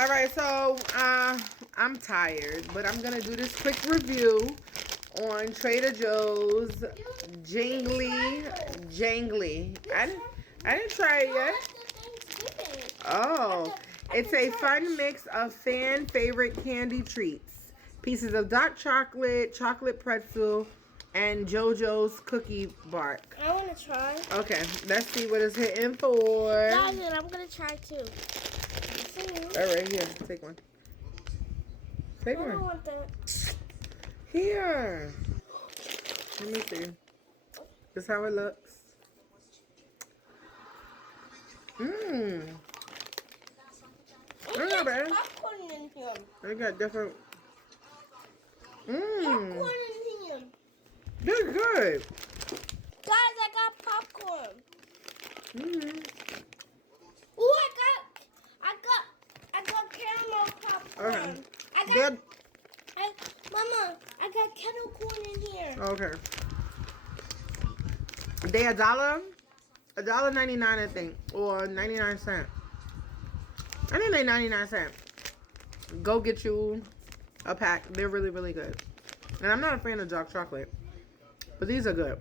All right, so I'm tired, but I'm gonna do this quick review on Trader Joe's Jangly. I didn't try it yet. Oh, it's a fun mix of fan favorite candy treats, pieces of dark chocolate, chocolate pretzel, and JoJo's cookie bark. I want to try. Okay, let's see what it's hitting for. Guys, and I'm gonna try too. All right, here, take one. Take I don't one. want that. Here. Let me see. This is how it looks. Mmm. They're not bad. Popcorn in here. They got different. Popcorn in here. They're good. Guys, I got popcorn. Ooh, I got caramel popcorn. Okay. Mama, I got kettle corn in here. Okay. They $1.99, I think, or 99¢. I think they 99¢. Go get you a pack. They're really, really good. And I'm not a fan of dark chocolate, but these are good.